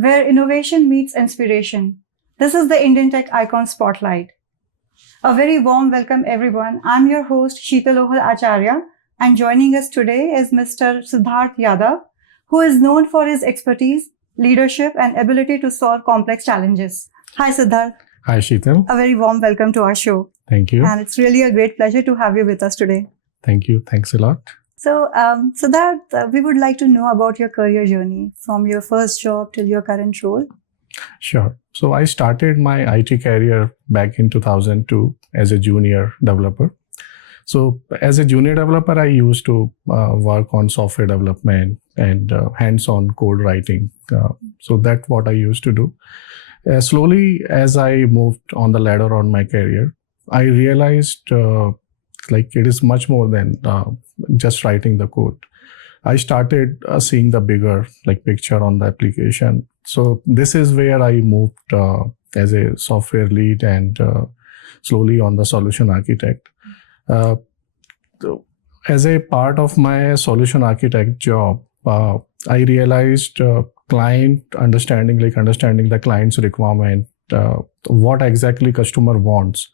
where innovation meets inspiration. This is the Indian Tech Icon Spotlight. A very warm welcome, everyone. I'm your host, Sheetalohal Acharya, and joining us today is Mr. Siddharth Yadav, who is known for his expertise, leadership, and ability to solve complex challenges. Hi, Siddharth. Hi, Sheetal. A very warm welcome to our show. Thank you. And it's really a great pleasure to have you with us today. Thank you. Thanks a lot. So, Siddharth, we would like to know about your career journey from your first job till your current role. Sure. So I started my IT career back in 2002 as a junior developer. So as a junior developer, I used to work on software development and hands-on code writing. So that's what I used to do. Slowly, as I moved on the ladder on my career, I realized it is much more than just writing the code. I started seeing the bigger picture on the application. So this is where I moved as a software lead and slowly on the solution architect. As a part of my solution architect job, I realized client understanding the client's requirement, what exactly customer wants.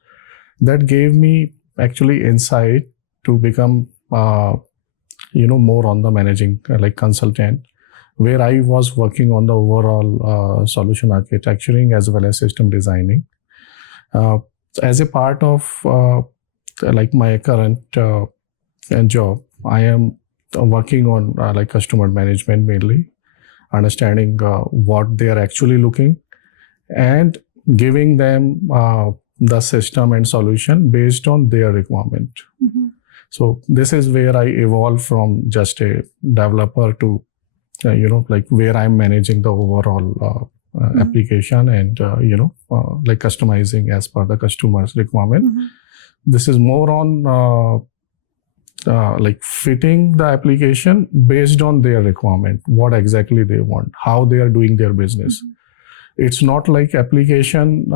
That gave me actually insight to become more on the managing consultant, where I was working on the overall solution architecturing as well as system designing. As a part of my current job, I am working on customer management mainly, understanding what they are actually looking and giving them the system and solution based on their requirement. Mm-hmm. So this is where I evolved from just a developer to where I'm managing the overall application and customizing as per the customer's requirement. Mm-hmm. This is more on fitting the application based on their requirement, what exactly they want, how they are doing their business. Mm-hmm. It's not like application,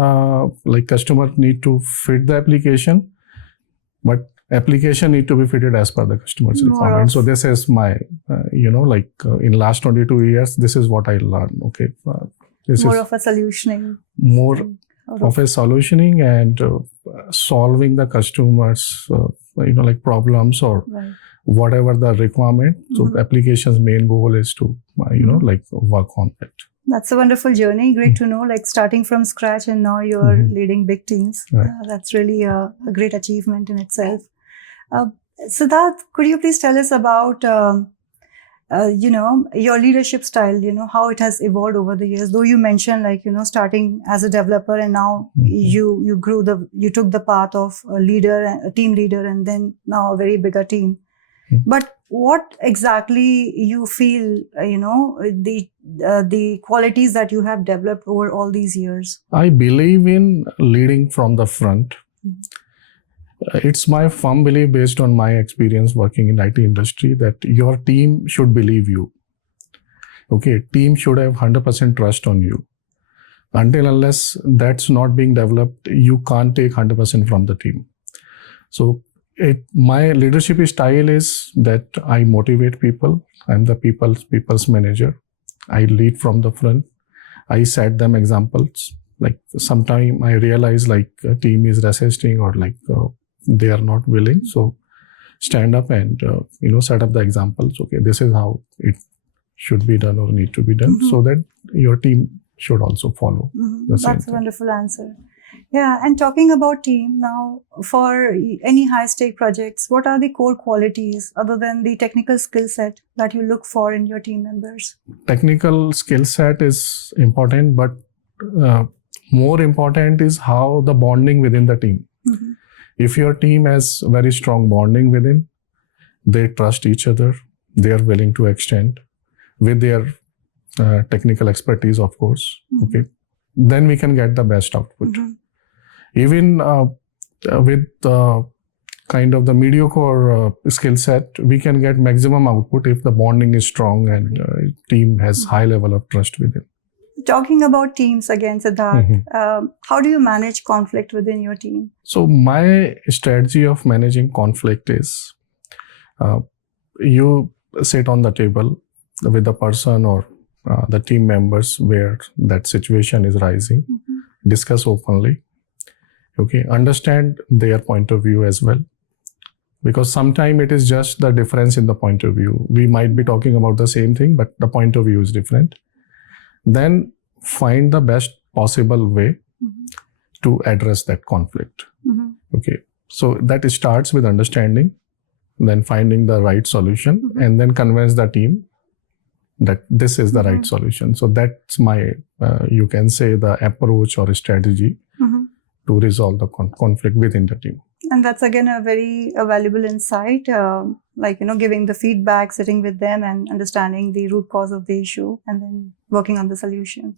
customer need to fit the application, but application need to be fitted as per the customer's requirement. So this is my, in last 22 years, this is what I learned. Okay. This more is of a solutioning. More of a solutioning and solving the customers, problems or whatever the requirement. So application's main goal is to, work on it. That's a wonderful journey. Great to know, starting from scratch and now you're leading big teams. Right. That's really a great achievement in itself. Siddharth, could you please tell us about, your leadership style, how it has evolved over the years? Though you mentioned starting as a developer and now you took the path of a leader, a team leader, and then now a very bigger team. But what exactly you feel, the qualities that you have developed over all these years? I believe in leading from the front. It's my firm belief based on my experience working in IT industry that your team should believe you. Okay, team should have 100% trust on you. Until unless that's not being developed, you can't take 100% from the team. So my leadership style is that I motivate people. I'm the people's manager. I lead from the front. I set them examples. Sometime I realize a team is resisting or they are not willing. So stand up and set up the examples. Okay, this is how it should be done or need to be done, so that your team should also follow. That's a wonderful answer. Yeah, and talking about team now, for any high-stake projects, what are the core qualities other than the technical skill set that you look for in your team members? Technical skill set is important, but more important is how the bonding within the team. Mm-hmm. If your team has very strong bonding within, they trust each other, they are willing to extend with their technical expertise, of course. Okay, then we can get the best output. Even with kind of the mediocre skill set, we can get maximum output if the bonding is strong and team has high level of trust within. Talking about teams again, Siddharth, how do you manage conflict within your team? So my strategy of managing conflict is you sit on the table with the person or the team members where that situation is rising, discuss openly, okay, understand their point of view as well. Because sometimes it is just the difference in the point of view. We might be talking about the same thing, but the point of view is different. Then find the best possible way to address that conflict. Okay, so that starts with understanding, then finding the right solution, and then convince the team that this is the right solution. So that's my, you can say, the approach or strategy to resolve the conflict within the team. And that's again a very valuable insight, giving the feedback, sitting with them and understanding the root cause of the issue and then working on the solution.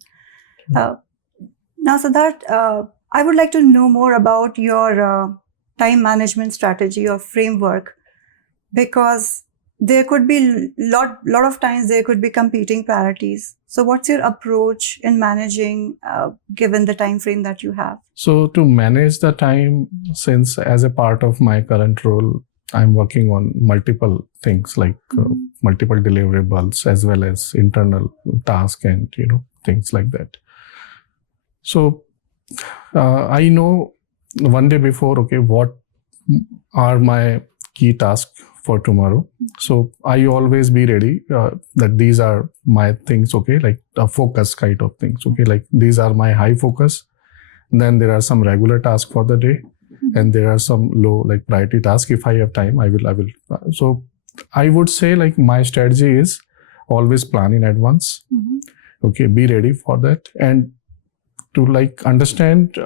Now, Siddharth, I would like to know more about your time management strategy or framework, because there could be lot of times there could be competing priorities. So what's your approach in managing given the time frame that you have? So to manage the time, since as a part of my current role, I'm working on multiple things like multiple deliverables as well as internal tasks and things like that. So I know one day before, okay, what are my key tasks for tomorrow. So I always be ready that these are my things, okay, like a focus kind of things, okay, like these are my high focus. Then there are some regular tasks for the day, and there are some low like priority tasks. If I have time, I will. So I would say like my strategy is always plan in advance. Okay, be ready for that, and to like understand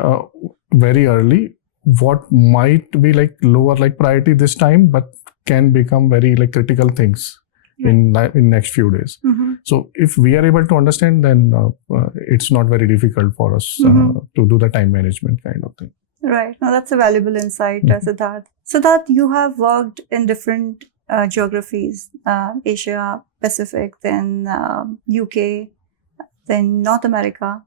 very early what might be like lower like priority this time, but can become very like critical things in next few days. So if we are able to understand, then it's not very difficult for us to do the time management kind of thing. Right. Now that's a valuable insight, Siddharth. Siddharth, you have worked in different geographies, Asia, Pacific, then UK, then North America.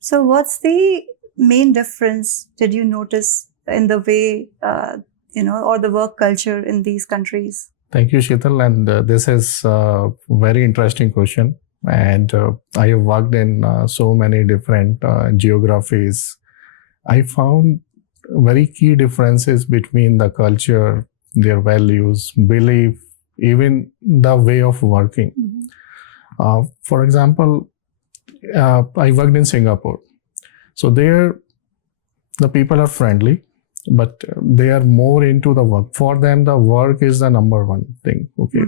So what's the main difference did you notice in the way, or the work culture in these countries? Thank you, Sheetal. And this is a very interesting question. And I have worked in so many different geographies. I found very key differences between the culture, their values, belief, even the way of working. For example, I worked in Singapore. So there, the people are friendly, but they are more into the work. For them, the work is the number one thing. Okay,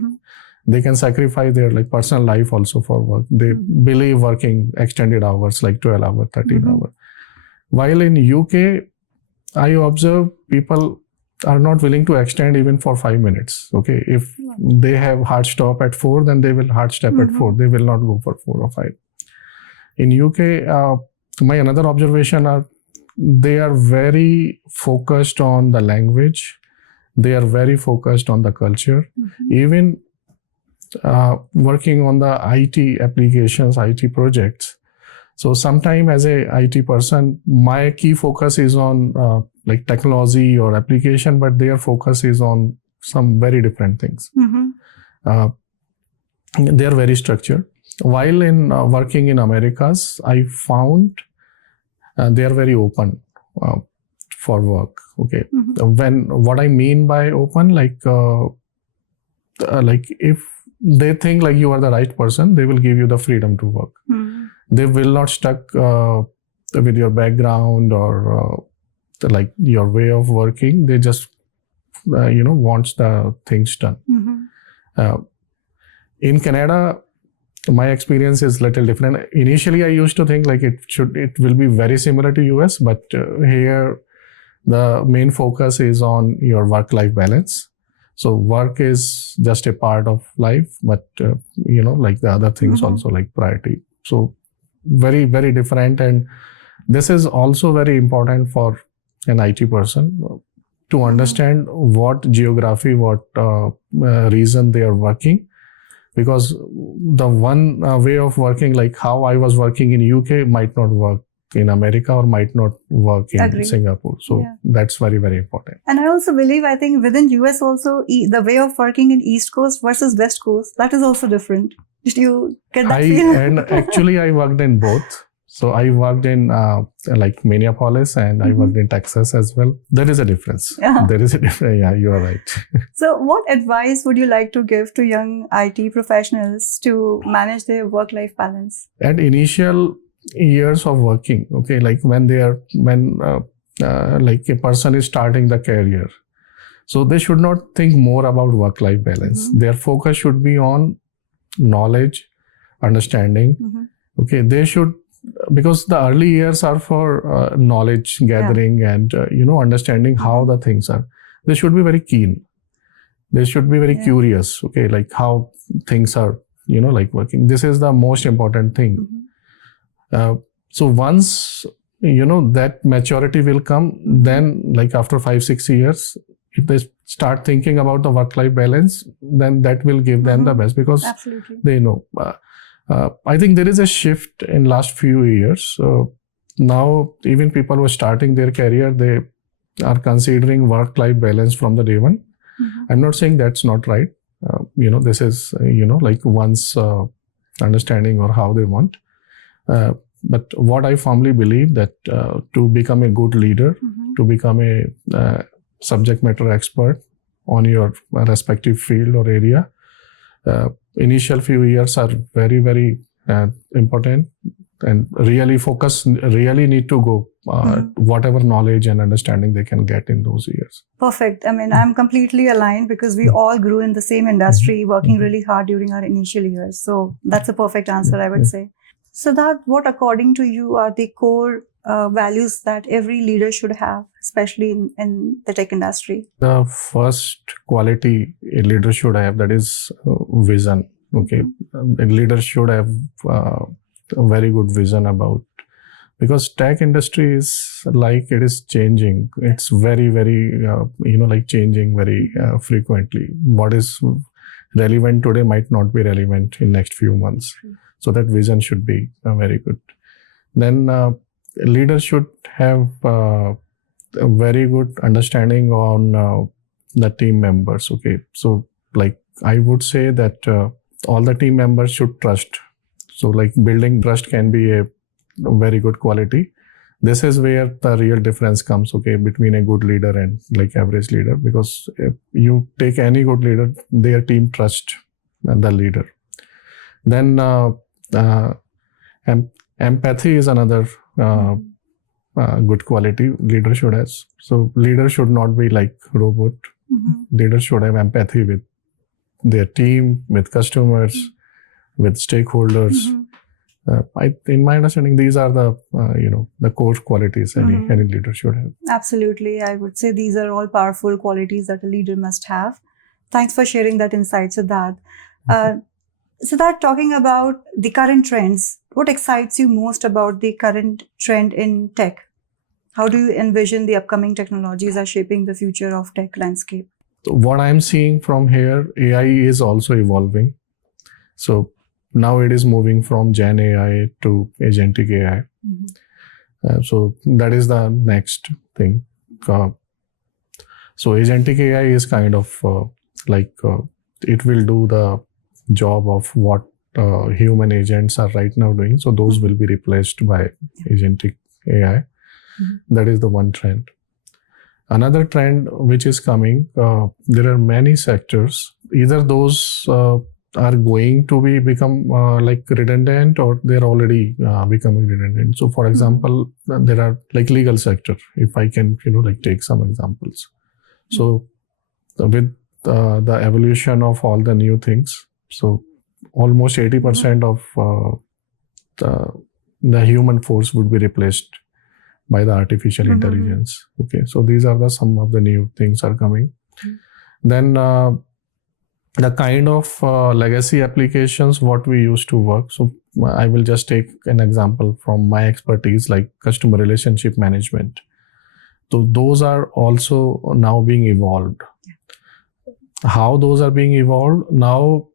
they can sacrifice their like personal life also for work. They believe working extended hours, like 12 hours, 13 hours. While in UK, I observe people are not willing to extend even for 5 minutes. Okay, if they have hard stop at 4, then they will hard stop at 4. They will not go for 4 or 5. In UK, my another observation are they are very focused on the language. They are very focused on the culture. Even working on the IT applications, IT projects. So sometime as a IT person, my key focus is on like technology or application, but their focus is on some very different things. They are very structured. While in working in Americas, I found they are very open for work. Okay, what I mean by open, like if they think like you are the right person, they will give you the freedom to work. They will not stuck with your background or like your way of working. They just wants the things done. In Canada, my experience is little different. Initially, I used to think like it will be very similar to US, but here the main focus is on your work-life balance. So work is just a part of life, but like the other things also like priority. So very, very different. And this is also very important for an IT person to understand what geography, what reason they are working. Because the one way of working, like how I was working in UK, might not work in America or might not work in Singapore. So that's very, very important. And I also believe, I think within US also, the way of working in East Coast versus West Coast, that is also different. Did you get that I feel? and actually I worked in both. So I worked in like Minneapolis and I worked in Texas as well. There is a difference. Yeah. There is a difference. Yeah, you are right. So, what advice would you like to give to young IT professionals to manage their work-life balance? At initial years of working, okay, like when like a person is starting the career, so they should not think more about work-life balance. Their focus should be on knowledge, understanding. Okay, they should, because the early years are for knowledge gathering and understanding how the things are. They should be very keen. They should be very curious. Okay, like how things are, like working. This is the most important thing. So once that maturity will come, then like after 5-6 years, if they start thinking about the work-life balance, then that will give them the best, because Absolutely. they know. I think there is a shift in last few years. Now even people who are starting their career, they are considering work-life balance from the day one. I'm not saying that's not right. This is like one's understanding or how they want. But what I firmly believe that to become a good leader, to become a subject matter expert on your respective field or area, initial few years are very, very important, and really need to go whatever knowledge and understanding they can get in those years. Perfect. I mean, I'm completely aligned because we all grew in the same industry, working really hard during our initial years. So that's a perfect answer, I would say. So that what, according to you, are the core values that every leader should have, especially in the tech industry? The first quality a leader should have, that is vision. Okay, a leader should have a very good vision about, because tech industry is like, it is changing. It's very, very like changing very frequently. What is relevant today might not be relevant in next few months. So that vision should be very good. Then leaders should have a very good understanding on the team members. Okay, so like I would say that all the team members should trust. So like building trust can be a very good quality. This is where the real difference comes, okay, between a good leader and like average leader, because if you take any good leader, their team trust the leader. Then empathy is another good quality leader should have. So leader should not be like robot. Leader should have empathy with their team, with customers, with stakeholders. In my understanding, these are the the core qualities any leader should have. Absolutely, I would say these are all powerful qualities that a leader must have. Thanks for sharing that insight, Siddharth. Siddharth, talking about the current trends, what excites you most about the current trend in tech? How do you envision the upcoming technologies are shaping the future of tech landscape? What I'm seeing from here, AI is also evolving. So now it is moving from Gen AI to agentic AI. So that is the next thing. So agentic AI is kind of it will do the job of what human agents are right now doing. So those will be replaced by agentic AI. That is the one trend. Another trend which is coming, there are many sectors. Either those are going to become like redundant, or they're already becoming redundant. So for example, there are like legal sector, if I can like take some examples. So with the evolution of all the new things, so almost 80% of the human force would be replaced by the artificial intelligence. Okay, so these are some of the new things are coming. Then the kind of legacy applications what we used to work. So I will just take an example from my expertise, like customer relationship management. So those are also now being evolved. How those are being evolved now?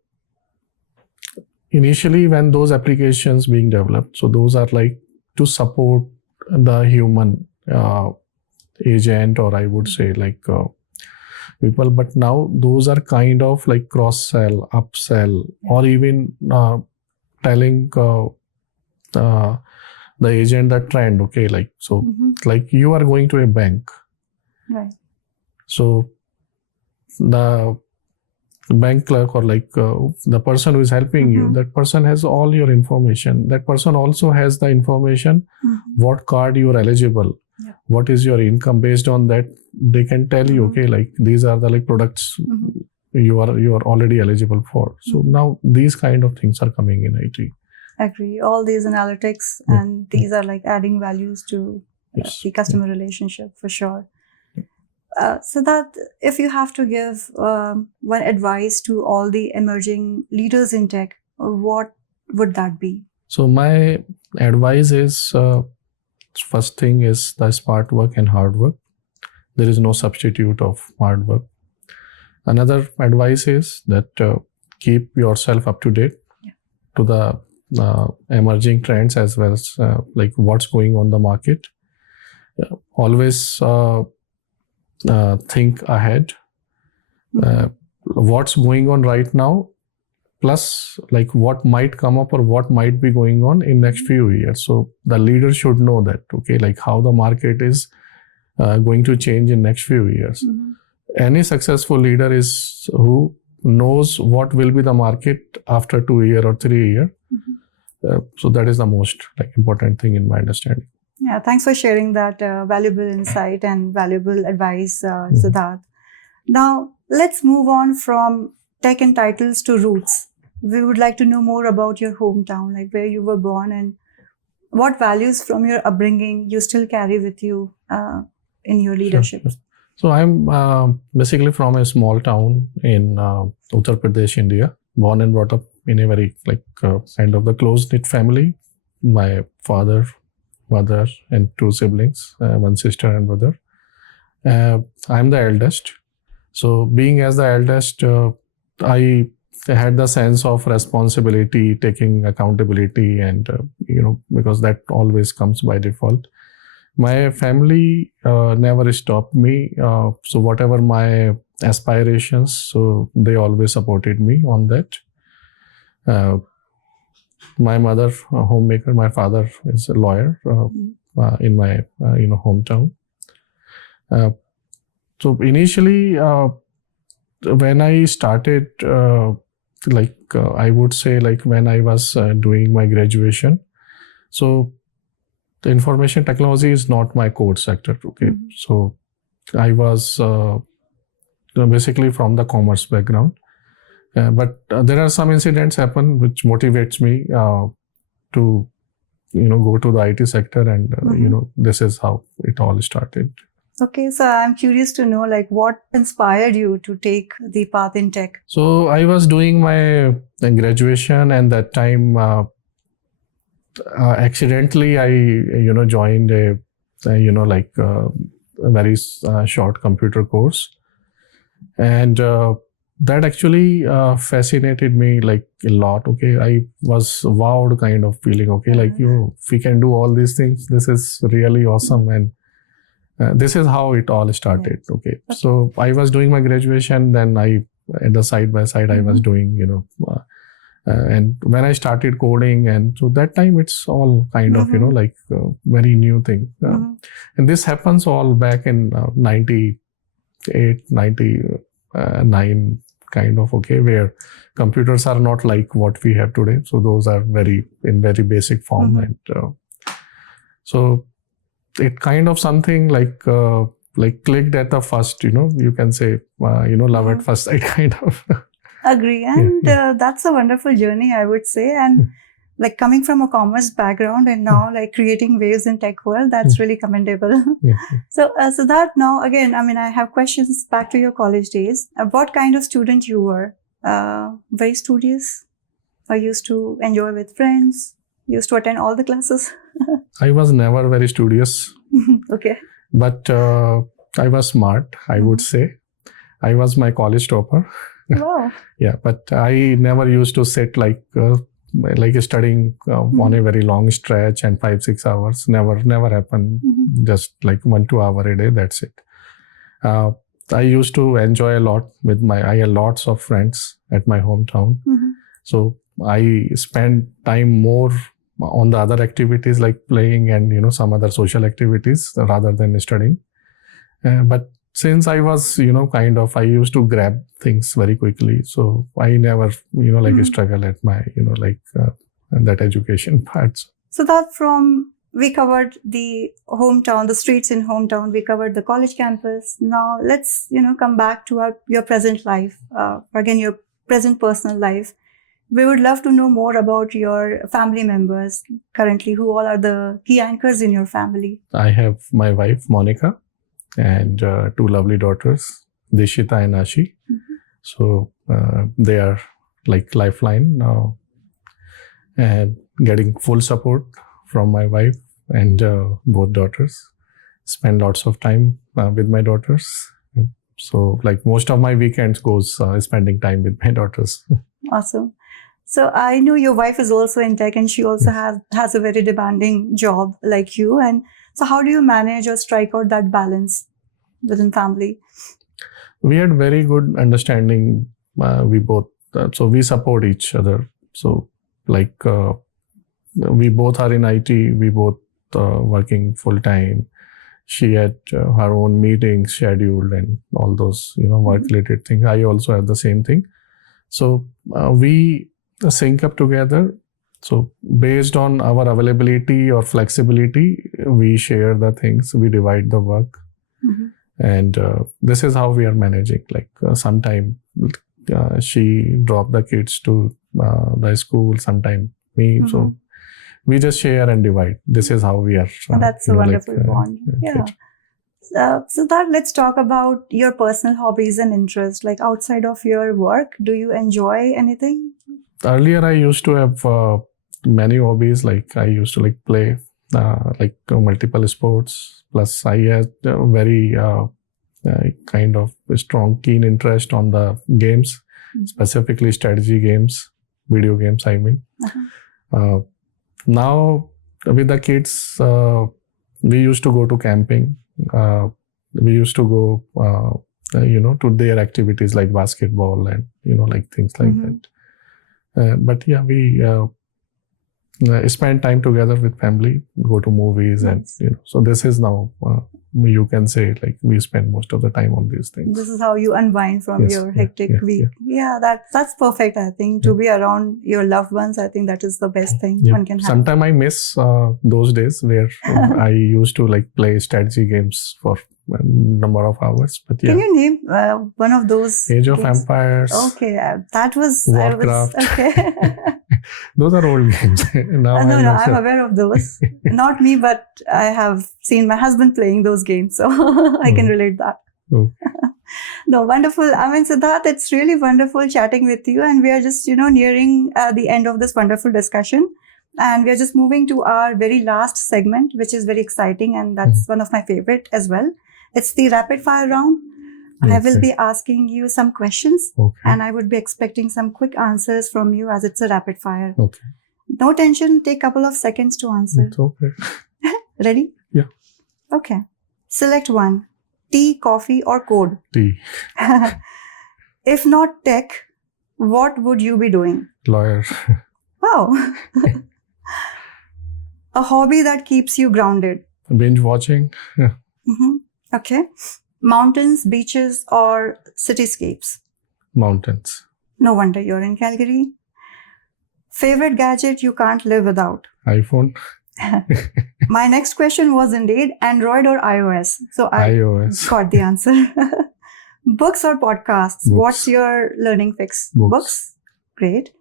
Initially, when those applications being developed, so those are like to support the human agent, or I would say like people. But now those are kind of like cross-sell, upsell, or even telling the agent that trend. Okay, like so, like you are going to a bank, Right. so the bank clerk or like the person who is helping you, that person has all your information. That person also has the information what card you are eligible, what is your income. Based on that, they can tell you, okay, like these are the like products you are already eligible for. So now these kind of things are coming in IT. Agree. All these analytics and these are like adding values to the customer relationship for sure. So that if you have to give one advice to all the emerging leaders in tech, what would that be? So my advice is, first thing is the smart work and hard work. There is no substitute of hard work. Another advice is that keep yourself up to date to the emerging trends as well as like what's going on the market. Always think ahead. What's going on right now, plus like what might come up or what might be going on in next few years. So the leader should know that, okay, like how the market is going to change in next few years. Any successful leader is who knows what will be the market after 2 years or 3 years. So that is the most like important thing in my understanding. Yeah, thanks for sharing that valuable insight and valuable advice, Siddharth. Now, let's move on from tech and titles to roots. We would like to know more about your hometown, like where you were born and what values from your upbringing you still carry with you in your leadership. Sure. So I'm basically from a small town in Uttar Pradesh, India. Born and brought up in a very like kind of the close-knit family. My father, mother, and 2 siblings, one sister and brother. I'm the eldest. So being as the eldest, I had the sense of responsibility, taking accountability, and because that always comes by default. My family never stopped me. So whatever my aspirations, so they always supported me on that. My mother, a homemaker. My father is a lawyer in my hometown. So initially, when I started, I would say like when I was doing my graduation, so the information technology is not my core sector. Okay, so I was basically from the commerce background. But there are some incidents happen which motivates me to go to the IT sector, and this is how it all started. Okay, so I'm curious to know like what inspired you to take the path in tech? So I was doing my graduation, and that time accidentally I joined a very short computer course, and that actually fascinated me like a lot. Okay, I was wowed kind of feeling. Okay, like if we can do all these things, this is really awesome. And this is how it all started. Okay, so I was doing my graduation, then I at the side by side I was doing and when I started coding, and so that time it's all kind of very new thing. And this happens all back in 98, 99 kind of, okay, where computers are not like what we have today. So those are very basic form. And so it kind of something like clicked at the first, you can say, love at first sight kind of. Agree. And that's a wonderful journey, I would say. And like coming from a commerce background and now like creating waves in tech world, that's really commendable. So Siddharth, now again, I have questions back to your college days. What kind of student you were? Very studious? Or used to enjoy with friends? Used to attend all the classes? I was never very studious. Okay. But I was smart, I would say. I was my college topper. Wow. Yeah, but I never used to sit like studying on a very long stretch and 5-6 hours. Never happened. Just like 1-2 hours a day. That's it. I used to enjoy a lot I had lots of friends at my hometown. Mm-hmm. So I spent time more on the other activities like playing and some other social activities rather than studying. But since I was, I used to grab things very quickly. So I never, struggle at my, that education part. So we covered the hometown, the streets in hometown. We covered the college campus. Now let's, come back to your present life. Again, your present personal life. We would love to know more about your family members currently. Who all are the key anchors in your family? I have my wife, Monica, and 2 lovely daughters, Dishita and Ashi. Mm-hmm. So they are like lifeline now, and getting full support from my wife and both daughters. Spend lots of time with my daughters. So like most of my weekends goes spending time with my daughters. Awesome. So I know your wife is also in tech, and she also has a very demanding job like you. And so how do you manage or strike out that balance within family? We had very good understanding. We both, so we support each other. So like we both are in IT. We both working full time. She had her own meetings scheduled and all those, work related things. I also have the same thing. So we sync up together. So based on our availability or flexibility, we share the things, we divide the work. Mm-hmm. And this is how we are managing. Like sometime she dropped the kids to the school, sometime me. Mm-hmm. So we just share and divide. This is how we are. That's a wonderful bond. Yeah. So that let's talk about your personal hobbies and interests. Like outside of your work, do you enjoy anything? Earlier, I used to have many hobbies. Like I used to play multiple sports. Plus, I had a very kind of strong, keen interest on the games, specifically strategy games, video games. I mean, now with the kids, we used to go to camping. We used to go, to their activities like basketball and things like that. But yeah, we spend time together with family, go to movies, and so this is now you can say like we spend most of the time on these things. This is how you unwind from your hectic week. Yeah, that's perfect. I think to be around your loved ones, I think that is the best thing one can have. Sometimes I miss those days where I used to play strategy games for a number of hours. But yeah, can you name one of those? Age of Empires. Okay, that was Warcraft. Okay. Those are old games. Now I'm aware of those. Not me, but I have seen my husband playing those games, so I can relate that. No, wonderful. I mean, Siddharth, it's really wonderful chatting with you, and we are just, nearing the end of this wonderful discussion, and we are just moving to our very last segment, which is very exciting, and that's one of my favorite as well. It's the rapid fire round. Okay. I will be asking you some questions, and I would be expecting some quick answers from you as it's a rapid fire. Okay. No tension. Take a couple of seconds to answer. It's okay. Ready? Yeah. Okay. Select one. Tea, coffee, or code? Tea. If not tech, what would you be doing? Lawyer. Wow. A hobby that keeps you grounded? Binge watching. Yeah. Okay. Mountains, beaches, or cityscapes? Mountains. No wonder you're in Calgary. Favorite gadget you can't live without? iPhone. My next question was indeed Android or iOS. So iOS. Got the answer. Books or podcasts? Books. What's your learning fix? Books. Great.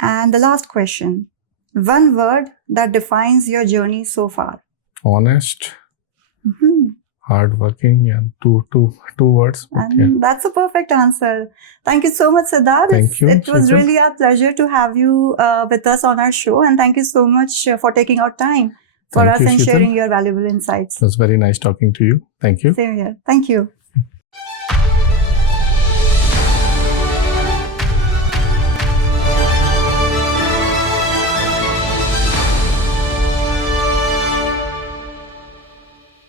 And the last question. One word that defines your journey so far? Honest. Hardworking, and two words. And that's a perfect answer. Thank you so much, Siddharth. Thank you. It was really a pleasure to have you with us on our show, and thank you so much for taking out time for us and sharing your valuable insights. It was very nice talking to you. Thank you. Same here. Thank you.